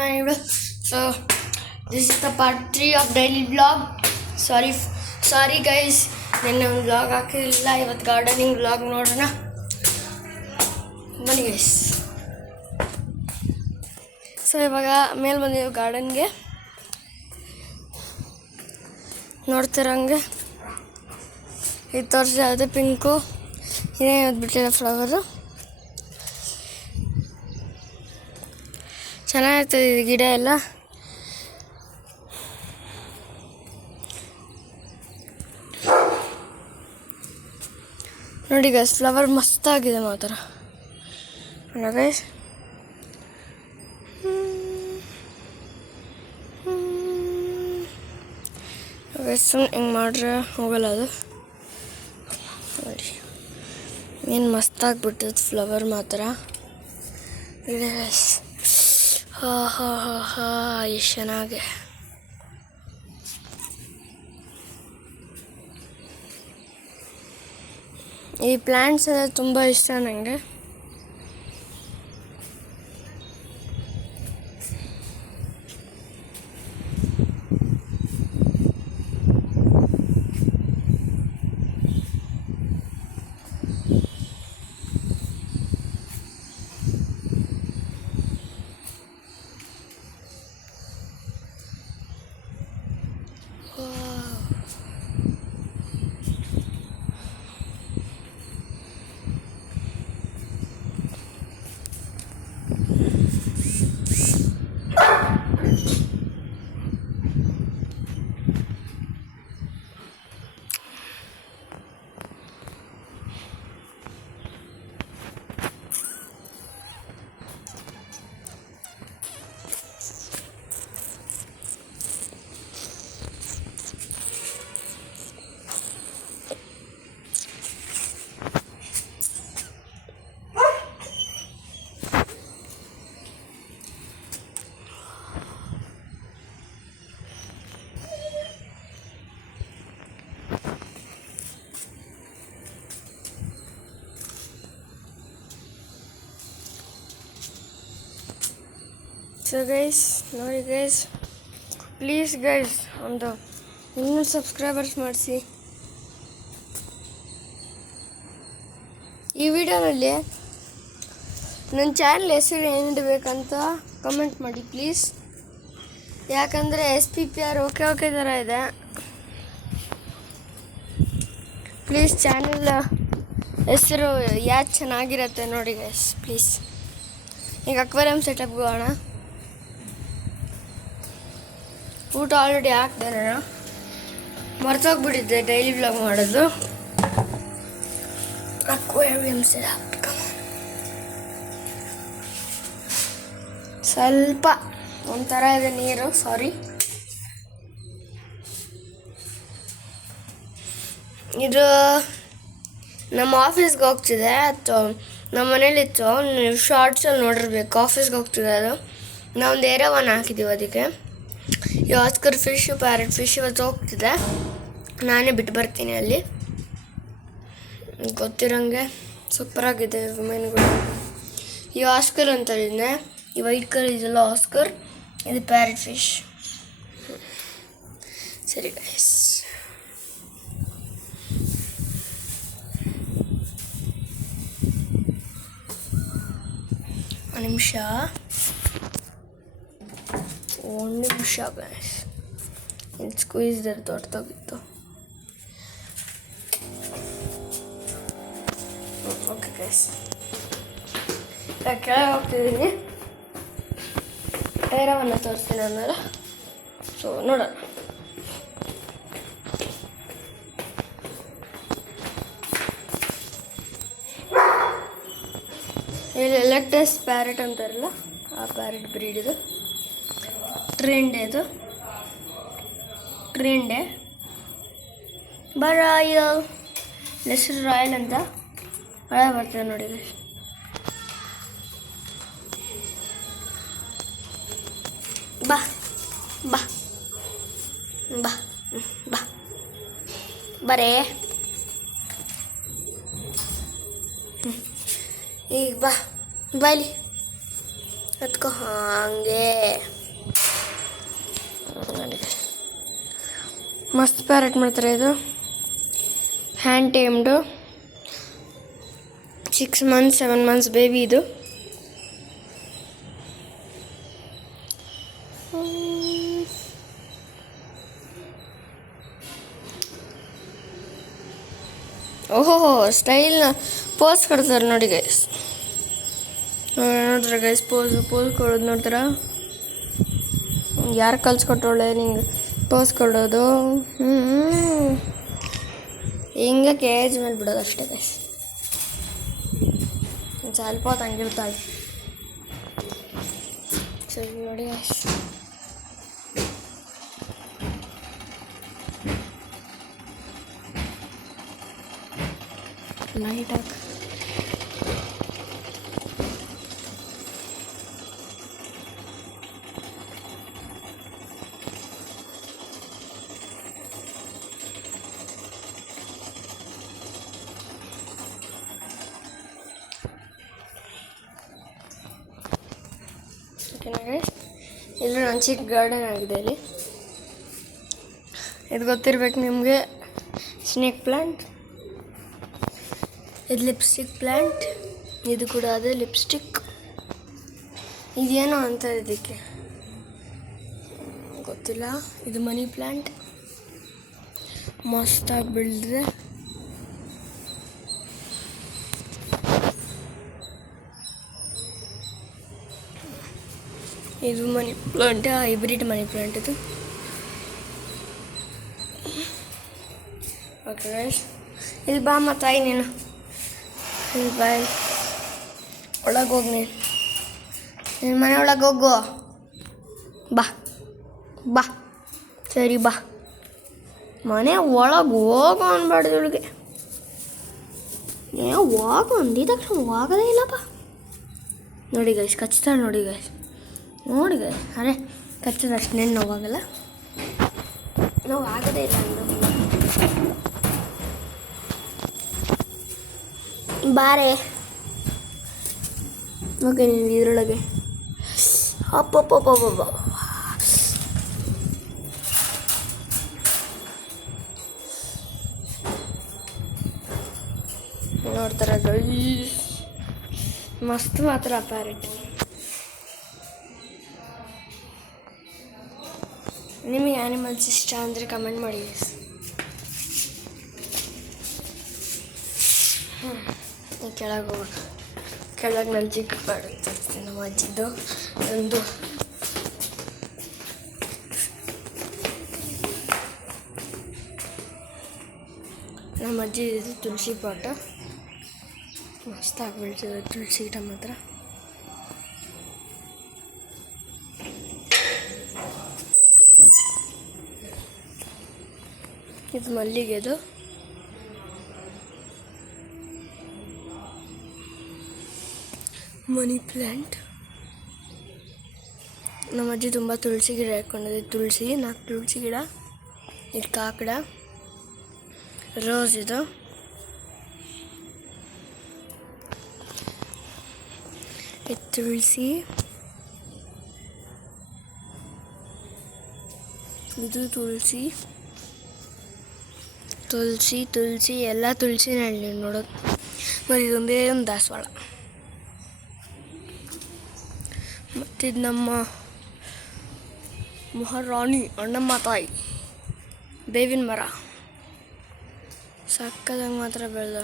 So this is the part 3 of daily vlog. Sorry guys, ನಿನ್ನೆ ಒಂದು vlog ಹಾಕಿರಲಿಲ್ಲ. ಇವತ್ತು gardening vlog ನೋಡೋಣ ಬನ್ನಿ ಗೈಸ್. ಸೊ ಇವಾಗ ಮೇಲೆ ಬಂದಿದ್ದೀವಿ ಗಾರ್ಡನ್ಗೆ. ನೋಡ್ತಿರಂಗೆ ಇದು ತೋರಿಸಿ ಅದೇ ಪಿಂಕು, ಇದೇ ಬಿಟ್ಟಿಲ್ಲ ಫ್ಲವರು. ಚೆನ್ನಾಗಿರ್ತದೆ ಇದು ಗಿಡ ಎಲ್ಲ. ನೋಡಿ ಗೈಸ್, ಫ್ಲವರ್ ಮಸ್ತಾಗಿದೆ ಮಾತ್ರ ಗೈಸ್. ಸುಮ್ಮನೆ ಹಿಂಗೆ ಮಾಡ್ರೆ ಹೋಗಲ್ಲ ಅದು. ನೋಡಿ ಏನು ಮಸ್ತಾಗ್ಬಿಟ್ಟಿದೆ ಫ್ಲವರ್ ಮಾತ್ರ. ಹಾ ಎಷ್ಟು ಚೆನ್ನಾಗಿ. ಈ ಪ್ಲ್ಯಾಂಟ್ಸ್ ಎಲ್ಲ ತುಂಬ ಇಷ್ಟ ನನಗೆ. ಸೊ ಗೈಸ್ ನೋಡಿ ಗೈಸ್, ಪ್ಲೀಸ್ ಗೈಸ್ ಒಂದು ಇನ್ನೂ ಸಬ್ಸ್ಕ್ರೈಬರ್ಸ್ ಮಾಡಿಸಿ. ಈ ವಿಡಿಯೋನಲ್ಲಿ ನನ್ನ ಚಾನಲ್ ಹೆಸರು ಏನಿಡಬೇಕಂತ ಕಮೆಂಟ್ ಮಾಡಿ ಪ್ಲೀಸ್. ಯಾಕಂದರೆ SPPR ಓಕೆ ಥರ ಇದೆ. ಪ್ಲೀಸ್ ಚಾನಲ್ ಹೆಸರು ಯಾಕೆ ಚೆನ್ನಾಗಿರತ್ತೆ ನೋಡಿ ಗೈಸ್ ಪ್ಲೀಸ್. ಈಗ ಅಕ್ವೇರಿಯಂ ಸೆಟಪ್ಗೆ ಹೋಗೋಣ. ಊಟ ಆಲ್ರೆಡಿ ಹಾಕ್ದೆ, ನಾನು ಮರ್ತೋಗ್ಬಿಟ್ಟಿದ್ದೆ ಡೈಲಿ ವ್ಲಾಗ್ ಮಾಡೋದು. ಅಕ್ವೇರಿಯಂ ಸೆಟಪ್ ಸ್ವಲ್ಪ ಒಂಥರ ಇದೆ ನೀರು, ಸಾರಿ. ಇದು ನಮ್ಮ ಆಫೀಸ್ಗೆ ಹೋಗ್ತಿದೆ, ಅಥವಾ ನಮ್ಮ ಮನೇಲಿತ್ತು. ನೀವು ಶಾರ್ಟ್ಸಲ್ಲಿ ನೋಡಿರ್ಬೇಕು, ಆಫೀಸ್ಗೆ ಹೋಗ್ತಿದೆ ಅದು. ನಾವೊಂದು ಏರವನ್ನು ಹಾಕಿದ್ದೀವಿ ಅದಕ್ಕೆ. ಈ ಆಸ್ಕರ್ ಫಿಶು, ಪ್ಯಾರೆಟ್ ಫಿಶ್ ಇವತ್ತು ಹೋಗ್ತಿದೆ. ನಾನೇ ಬಿಟ್ಟು ಬರ್ತೀನಿ ಅಲ್ಲಿ. ಗೊತ್ತಿರೋಂಗೆ ಸೂಪರಾಗಿದೆ ಮೀನುಗಳು. ಈ ಆಸ್ಕರ್ ಅಂತ ಇದೆ, ಈ ವೈಟ್ ಕಲರ್ ಇದೆಲ್ಲ ಆಸ್ಕರ್, ಇದು ಪ್ಯಾರೆಟ್ ಫಿಶ್. ಸರಿ ಗೈಸ್, ಒಂದು ನಿಮಿಷ ಗೈಸ್. ಇದು ಸ್ಕ್ವೀಸ್ ದೊಡ್ಡದಾಗಿತ್ತು. ಓಕೆ ಗೈಸ್, ಕೆಳಗೆ ಹೋಗ್ತಿದ್ದೀನಿ. ಟೈರವನ್ನು ತೋರಿಸ್ತೀನಿ ಆಮೇಲೆ. ಸೊ ನೋಡೋಣ. ಇಲ್ಲಿ ಎಲೆಕ್ಟ್ರಸ್ ಪ್ಯಾರೆಟ್ ಅಂತಾರಲ್ಲ, ಆ ಪ್ಯಾರೆಟ್ ಬ್ರೀಡ್ ಇದು. ಟ್ರೆಂಡೆ ರಾಯಲ್, ಹೆಸರು ರಾಯಲ್ ಅಂತ ಹಳೆ ಬರ್ತದೆ ನೋಡಿ. ಬಾ ಬಾ ಬಾ ಬಾ ಬರೇ ಈಗ ಬಾ ಬಾಯ್ಲಿ ಹತ್ಕೋ ಹಾಗೆ. ಮಸ್ತ್ ಪ್ಯಾರೆಟ್ ಮಾಡ್ತಾರೆ. ಇದು ಹ್ಯಾಂಡ್ ಟೇಮ್ಡು 6 months 7 months ಬೇಬಿ ಇದು. ಓಹೋ ಸ್ಟೈಲ್ನ ಪೋಸ್ ಕೊಡ್ತಾರೆ ನೋಡಿ ಗೈಸ್. ನೋಡ್ತಾರೆ ಗೈಸ್ ಪೋಸ್ ಕೊಡೋದು ನೋಡ್ತಾರ. ಯಾರು ಕಲ್ಸ್ಕೊಟ್ಟೊಳ್ಳೆ ನಿಂಗೆ ಪೋಸ್ ಕೊಡೋದು? ಹಿಂಗೆ ಕೇಜ್ ಮೇಲೆ ಬಿಡೋದು ಅಷ್ಟೇ ಗೈಸ್. ಸ್ವಲ್ಪ ಹೊತ್ತು ಹಂಗಿರ್ತಾಳೆ. ಸರಿ ನೋಡಿ ಗೈಸ್, ಲೈಟ್ ಹಾಕಿ ಓಕೆನಾ ಗೈಸ್. ಇಲ್ಲಿ ನನ್ನ ಚಿಕ್ಕ ಗಾರ್ಡನ್ ಆಗಿದೆ. ಇಲ್ಲಿ ಇದು ಗೊತ್ತಿರ್ಬೇಕು ನಿಮಗೆ, ಸ್ನೇಕ್ ಪ್ಲಾಂಟ್. ಇದು ಲಿಪ್ಸ್ಟಿಕ್ ಪ್ಲ್ಯಾಂಟ್. ಇದು ಕೂಡ ಅದೇ ಲಿಪ್ಸ್ಟಿಕ್. ಇದೇನೋ ಅಂತ ಇದಕ್ಕೆ ಗೊತ್ತಿಲ್ಲ. ಇದು ಮನಿ ಪ್ಲ್ಯಾಂಟ್, ಮಸ್ತಾಗಿ ಬೆಳೆದಿದೆ. ಇದು money plant, hybrid money plant ಇದು. ಓಕೆ ಗೈಸ್, ಇಲ್ಲಿ ಬಾ ತಾಯಿ ನೀನು. ಇಲ್ಲಿ ಬಾಯ್ ಒಳಗೆ ಹೋಗಿ ನಿನ್ನ ಮನೆ ಒಳಗೆ ಹೋಗು. ಬಾ ಬಾ ಸರಿ ಬಾ. ಮನೆ ಒಳಗೆ ಹೋಗು ಅನ್ಬಾರ್ದು ಇವಳಿಗೆ. ಹೋಗು ಅಂದಿದ ತಕ್ಷಣ ಹೋಗೋದೇ ಇಲ್ಲಪ್ಪ. ನೋಡಿ ಗೈಸ್ ಕಚ್ತಾಳೆ ನೋಡಿ ಗೈಸ್. ನೋಡಿ ಗೈಸ್, ಅರೆ ಕಚ್ಚಿದ ಅಷ್ಟೇನು ನೋವಾಗಲ್ಲ, ನೋವು ಆಗೋದೇ ಇಲ್ಲ. ಬಾರೆ ಓಕೆ ನೀನು ಇದರೊಳಗೆ. ಅಪ್ಪಪ್ಪಪ್ಪಬ್ಬ ನೋಡ್ತಾರ ಮಸ್ತ್ ಮಾತ್ರ ಪ್ಯಾರೆಟ್. ನಿಮಗೆ ಆ್ಯನಿಮಲ್ಸ್ ಇಷ್ಟ ಅಂದರೆ ಕಮೆಂಟ್ ಮಾಡಿ. ಕೆಳಗೆ ಹೋಗೋಣ. ಕೆಳಗೆ ನನ್ನ ಚಿಕ್ಕ ಗಾರ್ಡನ್ ತೋರಿಸ್ತೀನಿ. ನಮ್ಮ ಅಜ್ಜಿದ್ದು ಒಂದು ನಮ್ಮ ಅಜ್ಜಿ ಇದು ತುಳಸಿ ಪಾಟ ಮಸ್ತಾಗಿ ಬೆಳೆಸಿದೆ. ತುಳಸಿ ಗಿಡ ಮಾತ್ರ ಇದು ಮಲ್ಲಿಗೆದು. Money plant. ನಮ್ಮ ಅಜ್ಜಿ ತುಂಬ ತುಳಸಿ ಗಿಡ ಹಾಕ್ಕೊಂಡಿದೆ. ತುಳಸಿ 4 ತುಳಸಿ ಗಿಡ. ಇದು ಕಾಕಡ. ರೋಸ್ ಇದು. ಇದು ತುಳಸಿ. ಇದು ತುಳಸಿ ತುಳಸಿ ತುಳಸಿ ಎಲ್ಲ ತುಳಸಿನೇ ಹೇಳಿ ನೋಡೋದು. ಮತ್ತು ಇದೊಂದೇ ಒಂದು ದಾಸವಾಳ. ಮತ್ತಿದು ನಮ್ಮ ಮಹಾರಾಣಿ ಅಣ್ಣಮ್ಮ ತಾಯಿ ಬೇವಿನ ಮರ ಸಕ್ಕದಂಗೆ ಮಾತ್ರ ಬೆಳೆದ.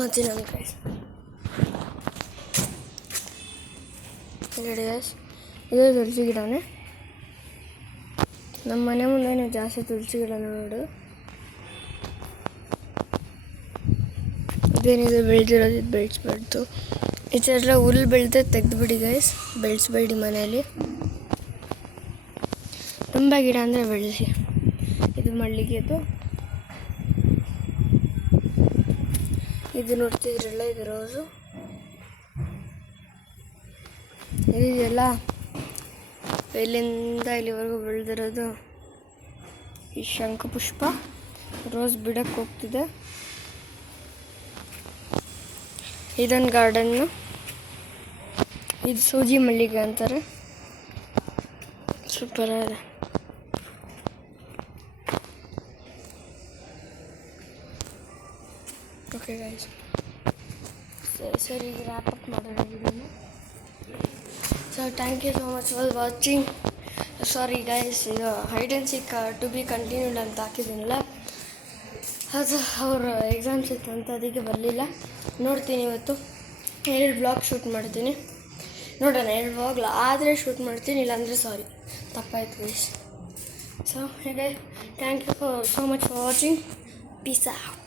ಮತ್ತು ನಮ್ಮ ಕೈ ಇದು ತುಳಸಿ ಗಿಡನೇ. ನಮ್ಮ ಮನೆ ಮುಂದೆ ಜಾಸ್ತಿ ತುಳಸಿ ಗಿಡ ನೋಡು. ಇದೇನಿದೆ ಬೆಳೆದಿರೋದು, ಇದು ಬೆಳೆಸ್ಬಾರ್ದು. ಈ ಥರ ಹುಲ್ಲು ಬೆಳೆದ್ರೆ ತೆಗೆದುಬಿಡಿ ಗೈಸ್, ಬೆಳೆಸ್ಬೇಡಿ ಮನೆಯಲ್ಲಿ. ತುಂಬ ಗಿಡ ಅಂದರೆ ಬೆಳೆಸಿ. ಇದು ಮಲ್ಲಿಗೆದು. ಇದು ನೋಡ್ತಿದ್ರಲ್ಲ, ಇದು ರೋಸು. ಇದೆಲ್ಲ ಇಲ್ಲಿಂದ ಇಲ್ಲಿವರೆಗೂ ಬೆಳೆದಿರೋದು ಈ ಶಂಖಪುಷ್ಪ. ರೋಸ್ ಬಿಡಕ್ಕೆ ಹೋಗ್ತಿದೆ. ಇದೊಂದು ಗಾರ್ಡನ್ನು. ಇದು ಸೂಜಿ ಮಲ್ಲಿಗೆ ಅಂತಾರೆ, ಸೂಪರ್ ಆಗಿದೆ. ಓಕೆ ಗೈಸ್, ಸರಿ ಈಗ ರ್ಯಾಪ್ ಅಪ್ ಮಾಡೋಣ ವಿಡಿಯೋನ. So thank you so much for watching. Sorry guys, ಇದು hide and seek to be continued ಅಂತ ಹಾಕಿದ್ದೀನಲ್ಲ, ಅದು ಅವರು ಎಕ್ಸಾಮ್ಸ್ ಇತ್ತು ಅಂತ ಅದಕ್ಕೆ ಬರಲಿಲ್ಲ. ನೋಡ್ತೀನಿ ಇವತ್ತು 2 ವ್ಲಾಗ್ ಶೂಟ್ ಮಾಡ್ತೀನಿ, ನೋಡೋಣ 2 ವ್ಲಾಗ್ ಆದರೆ ಶೂಟ್ ಮಾಡ್ತೀನಿ, ಇಲ್ಲಾಂದರೆ ಸಾರಿ ತಪ್ಪಾಯ್ತು ಗೈಸ್. ಸೊ ಹೀಗೆ thank you so much for watching. Peace out.